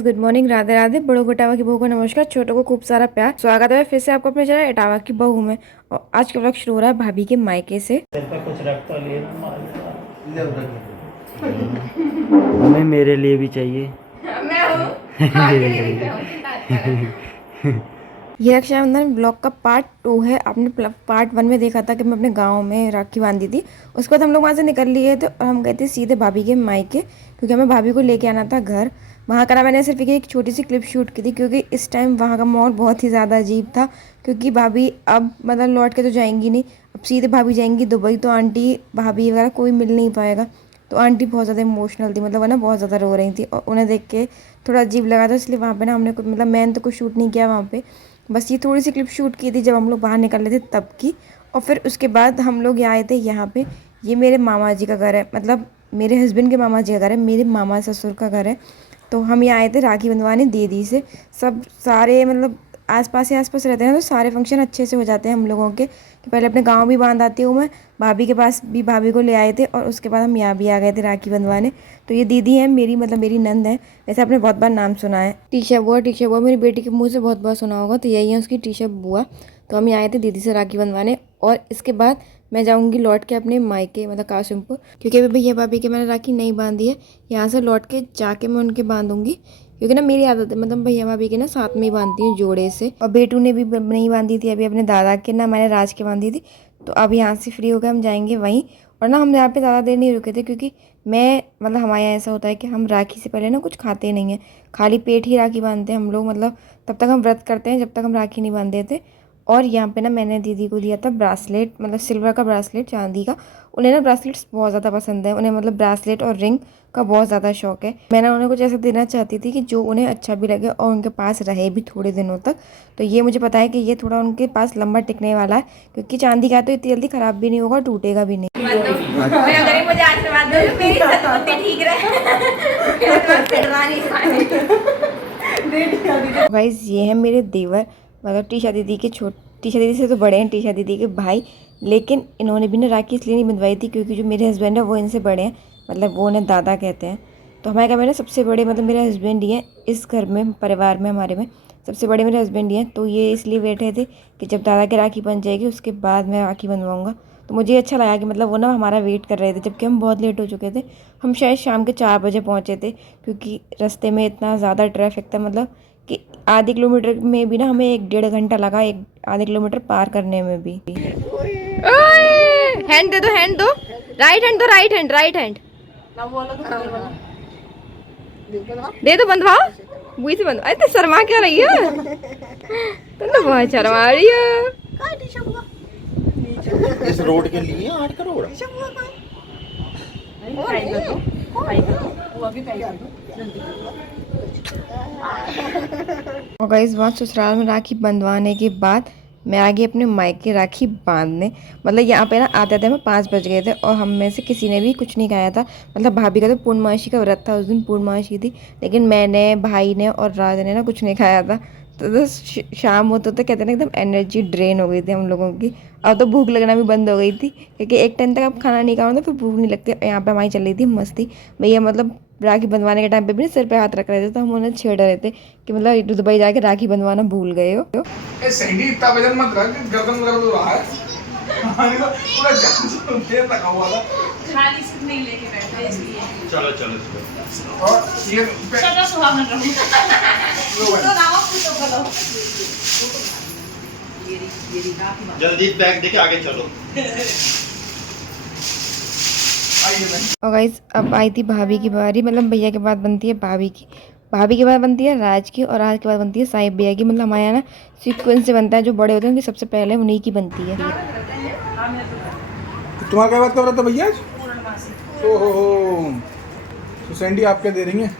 Guys, good morning, Radhe Radhe. बड़ों को इटावा की बहू को नमस्कार, छोटों को खूब सारा प्यार। स्वागत है फिर से आपको अपने चैनल इटावा की बहू में। और आज का व्लॉग शुरू हो रहा है भाभी के मायके से। कुछ रखता हमें मेरे लिए भी चाहिए। ये रक्षाबंधन ब्लॉग का पार्ट 2 है। आपने पार्ट 1 में देखा था कि मैं अपने गांव में राखी बांधी थी। उसके बाद हम लोग वहाँ से निकल लिए थे और हम गए थे सीधे भाभी के मायके, क्योंकि हमें भाभी को लेके आना था घर। वहाँ का ना मैंने सिर्फ एक छोटी सी क्लिप शूट की थी, क्योंकि इस टाइम वहाँ का माहौल बहुत ही ज़्यादा अजीब था। क्योंकि भाभी अब मतलब लौट के तो जाएंगी नहीं, अब सीधे भाभी जाएंगी दुबई, तो आंटी भाभी वगैरह कोई मिल नहीं पाएगा। तो आंटी बहुत ज़्यादा इमोशनल थी, मतलब वो ना बहुत ज़्यादा रो रही थी और उन्हें देख के थोड़ा अजीब लगा था। इसलिए वहाँ पे ना हमने मतलब मैंने तो कुछ शूट नहीं किया वहाँ पे, बस ये थोड़ी सी क्लिप शूट की थी जब हम लोग बाहर निकल रहे थे तब की। और फिर उसके बाद हम लोग यहाँ आए थे यहाँ पे। ये मेरे मामा जी का घर है, मतलब मेरे हस्बैंड के मामा जी का घर है, मेरे मामा ससुर का घर है। तो हम यहाँ आए थे राखी बंधवाने दीदी से। सब सारे मतलब आसपास रहते हैं, तो सारे फंक्शन अच्छे से हो जाते हैं हम लोगों के। कि पहले अपने गांव भी बांध आती हूँ मैं, भाभी के पास भी भाभी को ले आए थे, और उसके बाद हम यहाँ भी आ गए थे राखी बंधवाने। तो ये दीदी है मेरी, मतलब मेरी नंद है। वैसे आपने बहुत बार नाम सुना है, टीशा बुआ मेरी बेटी के मुँह से बहुत बार सुना होगा, तो यही है उसकी टीशा बुआ। तो हम यहाँ आए थे दीदी से राखी बंधवाने, और इसके बाद मैं जाऊँगी लौट के अपने मायके, मतलब कासिमपुर, क्योंकि अभी भैया भाभी के मैंने राखी नहीं बांधी है। यहाँ से लौट के जाके मैं उनके बांधूंगी, क्योंकि ना मेरी आदत है, मतलब भैया भाभी के ना साथ में ही बांधती हूँ जोड़े से। और बेटू ने भी नहीं बांधी थी अभी अपने दादा के, ना मैंने राज के बांधी थी। तो अब यहाँ से फ्री होकर हम जाएंगे वहीं। और ना हम यहाँ पे ज़्यादा देर नहीं रुके थे, क्योंकि मैं मतलब हमारे यहाँ ऐसा होता है कि हम राखी से पहले ना कुछ खाते नहीं हैं, खाली पेट ही राखी बांधते हैं हम लोग। मतलब तब तक हम व्रत करते हैं जब तक हम राखी नहीं बांध देते। और यहाँ पे ना मैंने दीदी को दिया था ब्रासलेट, मतलब सिल्वर का ब्रासलेट, चांदी का। उन्हें ना ब्रासलेट्स बहुत ज़्यादा पसंद है, उन्हें मतलब ब्रासलेट और रिंग का बहुत ज़्यादा शौक है। मैंने उन्हें कुछ ऐसा देना चाहती थी कि जो उन्हें अच्छा भी लगे और उनके पास रहे भी थोड़े दिनों तक। तो ये मुझे पता है कि ये थोड़ा उनके पास लंबा टिकने वाला है, क्योंकि चांदी का तो इतनी जल्दी ख़राब भी नहीं होगा, टूटेगा भी नहीं। गाइस, ये है मेरे देवर, मतलब टीशा दीदी के टीशा दीदी से तो बड़े हैं, टीशा दीदी के भाई। लेकिन इन्होंने भी ना राखी इसलिए नहीं बंधवाई थी क्योंकि जो मेरे हस्बैंड है वो इनसे बड़े हैं, मतलब वो उन्हें दादा कहते हैं। तो हमारे घर में ना सबसे बड़े मतलब मेरे हस्बैंड ही हैं, इस घर में परिवार में हमारे में सबसे बड़े मेरे हस्बैंड ही हैं। तो ये इसलिए बैठे थे कि जब दादा की राखी बन जाएगी उसके बाद मैं राखी बंधवाऊँगा। तो मुझे अच्छा लगा कि मतलब वो ना हमारा वेट कर रहे थे, जबकि हम बहुत लेट हो चुके थे। हम शायद शाम के 4 बजे पहुँचे थे, क्योंकि रास्ते में इतना ज़्यादा ट्रैफिक था, मतलब कि आधे किलोमीटर में भी ना हमें 1-1.5 घंटा लगा, एक आधे किलोमीटर पार करने में भी। हैंड दे दो, हैंड दो, राइट हैंड दो, राइट हैंड, राइट हैंड दे दो, बंधवाओ, बुई से बंधवा। अरे शर्मा क्या रही है, तुम तो बहुत शर्मा रही हो। इस रोड के लिए 8 करोड़। और गाइस, वहाँ ससुराल में राखी बंधवाने के बाद मैं आ गई अपने मायके राखी बांधने। मतलब यहाँ पे ना आते थे मैं 5 बज गए थे, और हम में से किसी ने भी कुछ नहीं खाया था। मतलब भाभी का तो पूर्णमासी का व्रत था, उस दिन पूर्णमासी थी, लेकिन मैंने, भाई ने और राज ने ना कुछ नहीं खाया था। तो शाम होते तो कहते ना एकदम एनर्जी ड्रेन हो गई थी हम लोगों की। अब तो भूख लगना भी बंद हो गई थी, क्योंकि एक टाइम तक आप खाना नहीं खाओ तो फिर भूख नहीं लगती। यहाँ पे हमारी चल रही थी मस्ती। भैया मतलब राखी बंधवाने के टाइम पे भी सिर पे हाथ रख रहे थे, तो हम उन्हें छेड़ रहे थे कि मतलब दुबई जाके राखी बंधवाना भूल गए हो। सैंडी इतना वजन मत रख, गर्दन दर्द हो रहा है। पूरा जान देर लगा हुआ था, खाली सिर्फ नहीं लेके बैठे इसलिए। चलो चलो चलो, और ये सदा सुहागन रहो। तो नावा पूछो करो, जल्दी बैग देके आगे चलो। और गाइस, अब आई थी भाभी की बारी। मतलब भैया के बाद बनती है भाभी की, भाभी के बाद बनती है राज की, और राज के बाद बनती है साहिब भैया की। मतलब हमारे यहाँ ना सीक्वेंस से बनता है, जो बड़े होते हैं उनकी सबसे पहले उन्हीं की बनती है। तुम्हारा क्या बात कर रहा था भैया? ओहो, तो सैंडी आप क्या दे रही हैं?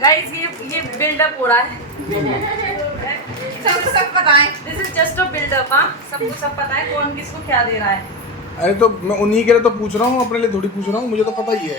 गाइस, ये बिल्डअप हो रहा है। सबको सब पता है, this is just a buildup. हां, सबको सब पता है कौन किसको क्या दे रहा है। अरे तो मैं उन्हीं के लिए तो पूछ रहा हूँ, अपने लिए थोड़ी पूछ रहा हूँ, मुझे तो पता ही है।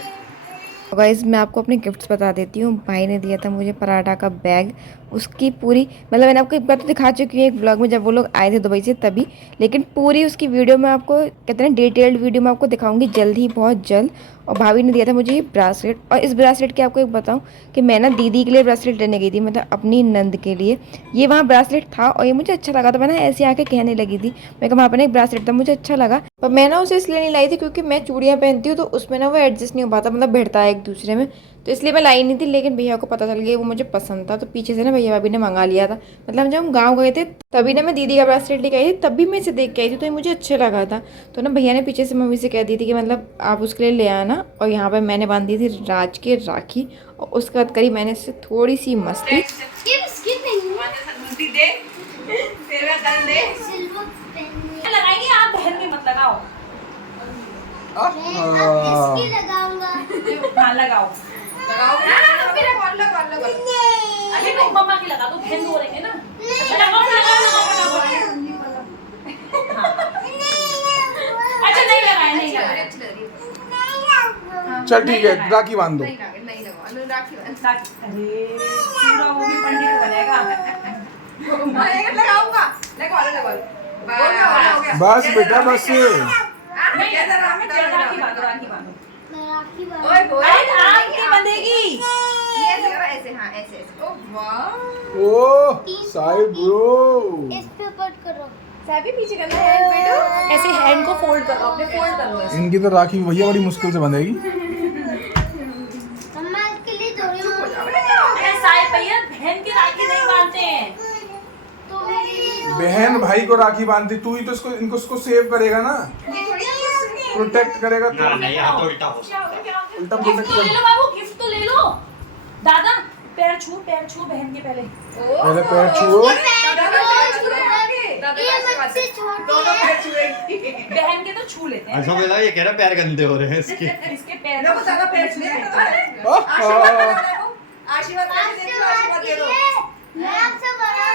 गाइस, मैं आपको अपने गिफ्ट्स बता देती हूँ। भाई ने दिया था मुझे पराठा का बैग, उसकी पूरी मतलब मैंने आपको एक बार तो दिखा चुकी हूँ एक ब्लॉग में जब वो लोग आए थे दुबई से तभी, लेकिन पूरी उसकी वीडियो में आपको कहते हैं डिटेल्ड वीडियो में आपको दिखाऊंगी जल्द ही, बहुत जल्द। और भाभी ने दिया था मुझे ये ब्रासलेट, और इस ब्रासलेट की आपको एक बताऊं कि मैं ना दीदी के लिए ब्रासलेट लेने गई थी, मतलब अपनी नंद के लिए। ये वहाँ ब्रासलेट था और ये मुझे अच्छा लगा, तो मैं ना ऐसे आके कहने लगी थी, मैं कहा वहाँ पर ना एक ब्रासलेट था मुझे अच्छा लगा, पर मैं ना उसे इसलिए नहीं लाई थी क्योंकि मैं चूड़ियाँ पहनती हूँ तो उसमें ना वो एडजस्ट नहीं हो पाता, मतलब भिड़ता है एक दूसरे में, तो इसलिए मैं लाई नहीं थी। लेकिन भैया को पता चल गया वो मुझे पसंद था, तो पीछे से ना भैया भाभी ने मंगा लिया था। मतलब जब हम गाँव गए थे तभी ना मैं दीदी का ब्रासलेट लेके आई थी, तभी मैं इसे देख के आई थी, तो ये मुझे अच्छा लगा था। तो ना भैया ने पीछे से मम्मी से कह दी थी कि मतलब आप उसके लिए ले आना, और यहाँ पर मैंने बांध दी थी राज के राखी, और उसके बाद करी मैंने इससे थोड़ी सी मस्ती। दे तेरे का कर दे लगाएंगे आप बहन के मत लगाओ। इसकी लगाऊंगा। हाँ लगाओ लगाओ अरे तो मम्मा की लगा दो बहन बोलेंगे ना। अच्छा लगाओ लगाओ अच्छा नहीं लगाया नहीं लगाया चल ठीक है राखी बांध दो। अरे पूरा वो भी पंडित बनेगा। बस बेटा बस। नहीं राखी बांधो राखी बांधो। मैं राखी अरे आप नहीं बंधेगी। ओ साहिब ब्रो इस पे पट करो। ऐसे हैंड को फोल्ड करो अपने फोल्ड करो ऐसे। इनकी तो राखी भैया बड़ी मुश्किल से बंधेगी। मम्मा इसके लिए थोड़ी अरे साहिब भैया बहन की राखी नहीं बांधते हैं। तो मेरी बहन भाई को राखी बांधती, तू ही तो इसको इनको उसको सेव करेगा ना, प्रोटेक्ट करेगा। ना नहीं यहाँ तो उल्टा हो उल्टा गिफ्ट तो ले लो बाबू गिफ्ट तो ले लो। दादा पैर छू बहन के पहले। पहले पैर छुओ। बहन के तो छू लेते हैं। अच्छा बोला ये कह रहा पैर गंदे हो रहे हैं इसके। इसके पैर को ज्यादा पैर छू लेते आशीर्वाद दे दो। मैं आपसे बड़ा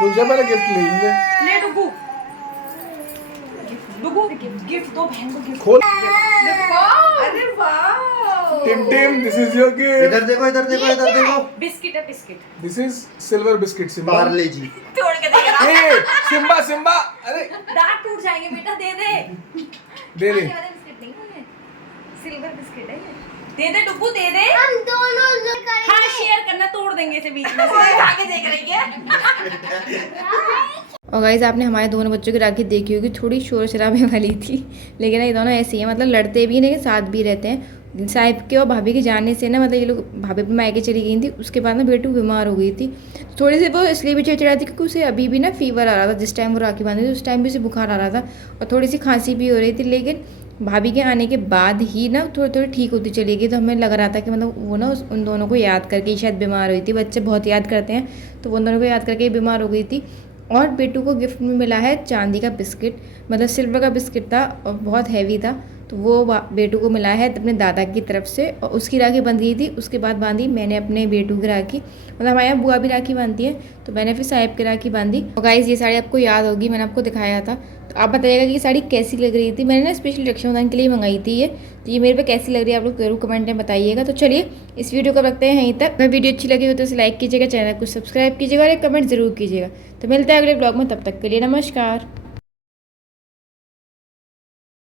रुक जा पहले गिफ्ट लेंगे। ले डुगू गिफ्ट दो बहन को गिफ्ट। खोल। Tim Tim this is your gift. इधर देखो इधर देखो इधर देखो। बिस्किट है biscuit. This is silver biscuit Simba. Parle G. तोड़ के देगा। ए सिम्बा सिम्बा अरे दांत टूट जाएंगे बेटा दे दे दे। सिल्वर बिस्किट है दे दे डुगू दे दे। हम दोनों लोग करेंगे। हाँ शेयर करना तोड़ देंगे इसे बीच में से। आगे देख रही है। और गाइस आपने हमारे दोनों बच्चों की राखी देखी होगी, थोड़ी शोर शराबे वाली थी, लेकिन ये दोनों ऐसे ही हैं, मतलब लड़ते भी हैं लेकिन साथ भी रहते हैं। साहिब के और भाभी के जाने से ना मतलब ये लोग भाभी अपने मायके चली गई थी, उसके बाद ना बेटू बीमार हो गई थी, थोड़ी सी वो इसलिए भी चिड़चिड़ा थी क्योंकि उसे अभी भी ना फीवर आ रहा था, जिस टाइम वो राखी बांधी थी उस टाइम भी उसे बुखार आ रहा था और थोड़ी सी खांसी भी हो रही थी। लेकिन भाभी के आने के बाद ही ना थोड़ी थोड़ी ठीक होती चली गई, तो हमें लग रहा था कि मतलब वो ना उन दोनों को याद करके ही शायद बीमार हुई थी। बच्चे बहुत याद करते हैं, तो वो उन दोनों को याद करके ही बीमार हो गई थी। और बेटू को गिफ्ट में मिला है चांदी का बिस्किट, मतलब सिल्वर का बिस्किट था और बहुत हैवी था, तो वो बेटू को मिला है अपने दादा की तरफ से। और उसकी राखी बंध गई थी, उसके बाद बांधी मैंने अपने बेटू की राखी, मतलब हमारे यहाँ बुआ भी राखी बांधती है, तो मैंने फिर साहिब की राखी बांधी। और गाइस ये साड़ी आपको याद होगी, मैंने आपको दिखाया था, तो आप बताइएगा कि ये साड़ी कैसी लग रही थी। मैंने ना स्पेशल रक्षाबंधन के लिए मंगाई थी ये, तो ये मेरे पे कैसी लग रही है आप लोग जरूर कमेंट में बताइएगा। तो चलिए इस वीडियो को रखते हैं यहीं तक। अगर वीडियो अच्छी लगी हो तो इसे लाइक कीजिएगा, चैनल को सब्सक्राइब कीजिएगा और एक कमेंट जरूर कीजिएगा। तो मिलते हैं अगले ब्लॉग में, तब तक के लिए नमस्कार।